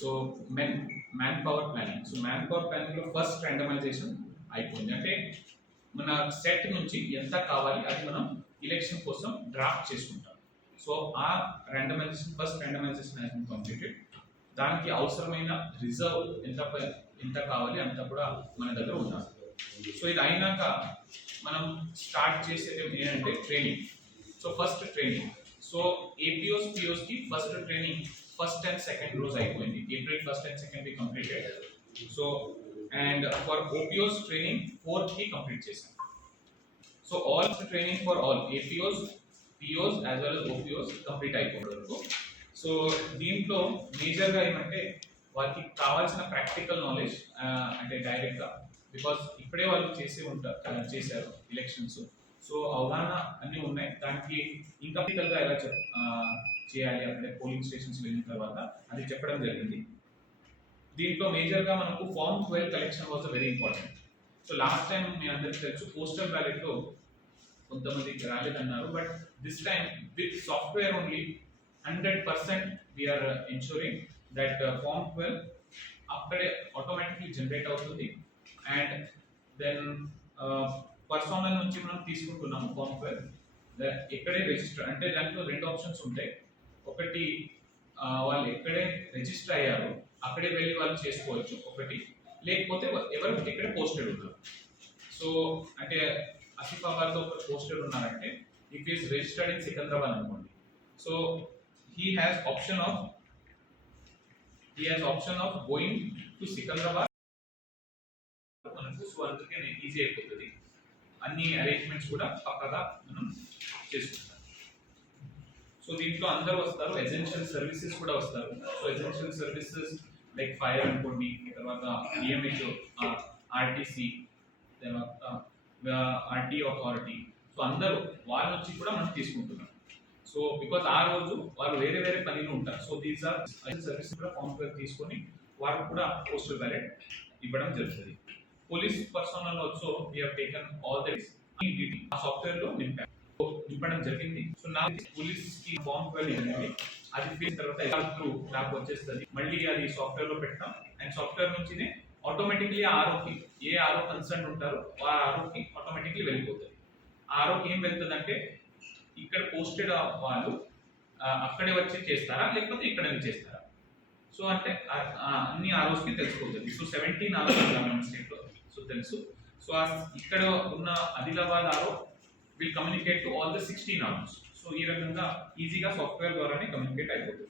So man power planning. So man power planning లో first randomisation అయిపోయింది. అంటే మన సెట్ నుంచి ఎంత కావాలి అది మనం ఎలక్షన్ కోసం డ్రాఫ్ట్ చేసుకుంటాం. సో ఆ first randomization has been completed. దానికి అవసరమైన రిజర్వ్ ఎంత కావాలి అంత కూడా మన దగ్గర ఉండాలి. సో ఇది అయినాక మనం స్టార్ట్ చేసేది ఏంటంటే training. So first training. So APOs POs కి first training first and second రోజు అయిపోయింది. April 1st and 2nd we completed. So and for OPOs training 4th కి కంప్లీట్ చేశాం. So all training for all APOs POs as well as OPOs complete అయిపోయారు. So దీంట్లో major గా ఏమంటే వాళ్ళకి కావాల్సిన ప్రాక్టికల్ నాలెడ్జ్ అంటే డైరెక్ట్ గా బికాస్ ఇప్పుడే వాళ్ళు చేశారు ఎలక్షన్స్. సో అవగాహన అన్నీ ఉన్నాయి. దానికి ఇంకా గా ఎలా చేయాలి అక్కడే పోలింగ్ స్టేషన్స్ వెళ్ళిన తర్వాత అది చెప్పడం జరిగింది. దీంట్లో మేజర్ గా మనకు form 12 collection was very important. So last time మీ అందరికీ తెలుసు పోస్టల్ బ్యాలెట్ లో కొంతమంది రాలేదన్నారు. But this time with software only 100% we are ensuring that form 12 అక్కడే ఆటోమేటిక్లీ జనరేట్ అవుతుంది. అండ్ దెన్ పర్సోనల్ నుంచి మనం తీసుకుంటున్నాము ఫార్మ్ 12 ఎక్కడే రిజిస్టర్. అంటే దాంట్లో 2 ఆప్షన్స్ ఉంటాయి. ఒకటి వాళ్ళు ఎక్కడే రిజిస్టర్ అయ్యారో అక్కడే వెళ్ళి వాళ్ళు చేసుకోవచ్చు ఒకటి, లేకపోతే ఎవరు ఇక్కడే పోస్టెడ్ ఉన్నారు. సో అంటే ఆసిఫాబాద్ లో ఒక పోస్టెడ్ ఉన్నారంటే if is registered in Secunderabad అనుకోండి. So he has option of going to Secunderabad మనకు. సో అందుకే ఈజీ అయిపోతుంది. అన్ని అరేంజ్మెంట్స్ కూడా పక్కగా మనం చేసుకుంటాం. సో దీంట్లో అందరూ వస్తారు. ఎసెన్షియల్ సర్వీసెస్ కూడా వస్తారు. So essential services like fire అనుకోండి, తర్వాత ఈఎంహెచ్, ఆర్టీసీ, తర్వాత ఆర్టీ అథారిటీ. సో అందరూ వాళ్ళ నుంచి కూడా మనం తీసుకుంటున్నాం. సో బికాస్ ఆ రోజు వాళ్ళు వేరే వేరే పనిలో ఉంటారు. సో దీస్ ఆర్ సర్వీసెస్ కూడా ఫార్మ్ 12 తీసుకొని వారికి కూడా పోస్టల్ బ్యాలెట్ ఇవ్వడం జరుగుతుంది. Police personnel also we have taken all the ah software లో నింపడం జరిగింది. సో నా పోలీస్ కి ఫార్మ్ 12 ఇవ్వండి, అది ఫీల్ తర్వాత త్రూ నాకు వచ్చేస్తుంది. మళ్ళీ అది సాఫ్ట్వేర్ లో పెడతాం. అండ్ సాఫ్ట్వేర్ నుంచినే ఆటోమేటిక్లీ ఆర్ఓకి ఏ ఆర్ఓ కన్సర్న్ ఉంటారో ఆ ఆర్ఓకి ఆటోమేటిక్లీ వెళ్ళిపోతుంది. ఆర్ఓకి ఏం వెళ్తుంది అంటే ఇక్కడ పోస్టెడ్ వాళ్ళు అక్కడే వచ్చి చేస్తారా లేకపోతే ఇక్కడ చేస్తారా. సో అంటే అన్ని ఆర్ఓస్కి తెలిసిపోతుంది. సో 17 ఆర్ఓస్ మన స్టేట్ లో సో తెలుసు. సో ఇక్కడ ఉన్న Adilabad RO will communicate to all the 16 ROs. So ఈ రకంగా ఈజీగా సాఫ్ట్వేర్ ద్వారానే కమ్యూనికేట్ అయిపోతుంది.